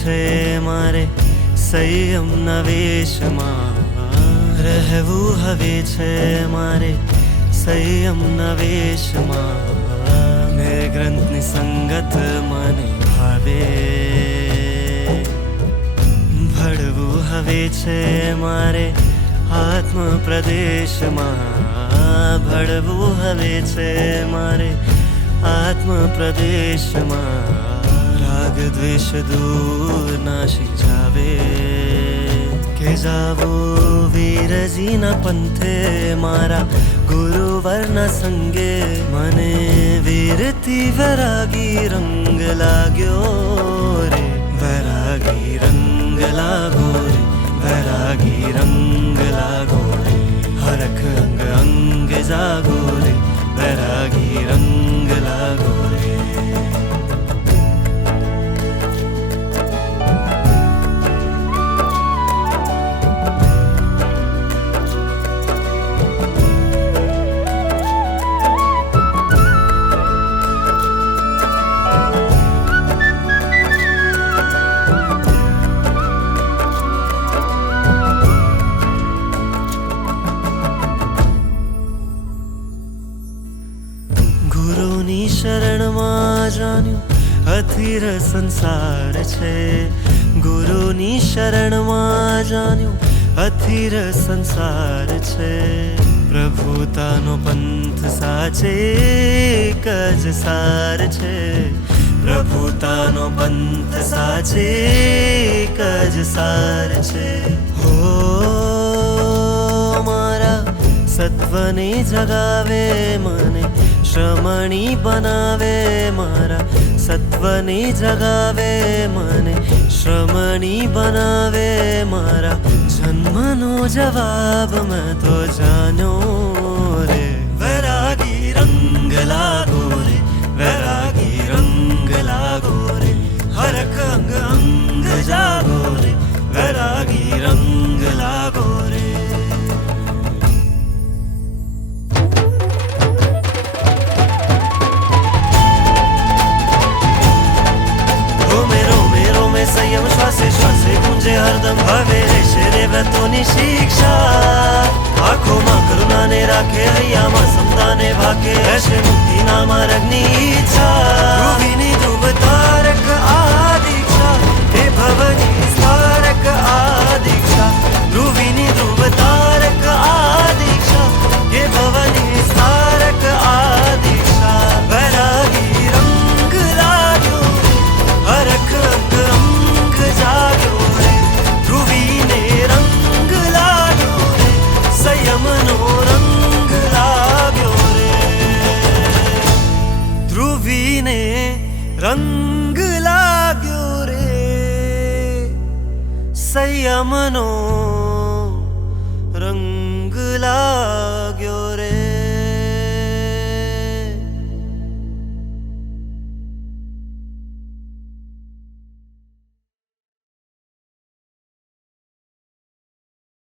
છે મારે સંયમના વેશમાં રહેવું હવે છે મારે સંયમના વેશમાં ને ગ્રંથની સંગત મને ભાવે ભળવું હવે છે મારે આત્મ પ્રદેશમાં ભળવું હવે છે મારે આત્મ પ્રદેશમાં રાગ દ્વેષ દૂર નાશી જાવે કે જાવો વીરજીના પંથે મારા ગુરુવરના સંગે મને વીરથી વૈરાગી રંગ લાગ્યો રે વૈરાગી રંગ લાગો રે વૈરાગી રંગ લાગો રે હરખ અંગ અંગ જાગો રે વૈરાગી રંગ લાગો રે ગુરુની શરણમાં જાણ્યું અધીર સંસાર છે ગુરુની શરણમાં જાણ્યું અધીર સંસાર છે પ્રભુતાનો પંથ સાચે એક જ સાર છે પ્રભુતાનો પંથ સાચે એક જ સાર છે હો મારા સત્વને જગાવે મને શ્રમણી બનાવે મારા સત્વને જગાવે મને શ્રમણી બનાવે મારા જન્મનો જવાબ મેં તો જાણ્યો રે વૈરાગી રંગ લાગો રે વૈરાગી રંગ લાગો રે હરખ અંગ અંગ જાગો રે વૈરાગી રંગ લાગો રે સંયમ શ્વાસે શ્વાસે ગુંજે હરદમ હવે રહેશે રે વ્રતોની શિક્ષા આંખોમાં કરુણાને રાખે હૈયામાં સમતાને ભાકે હશે મુક્તિના માર્ગની ઈચ્છા ધ્રુવીની ધ્રુવ તારક આ દીક્ષા હે ભવની તારક આ દીક્ષા ધ્રુવીની ધ્રુવ તારક આ દીક્ષા હે ભવની તારક આ દીક્ષા વૈરાગી રંગ લાગ્યો હરખ જાગ્યો રે ધ્રુવીને રંગ લાગ્યો રે સંયમનો રંગ લાગ્યો રે ધ્રુવીને રંગ લાગ્યો રે સંયમનો રંગ લાગ્યો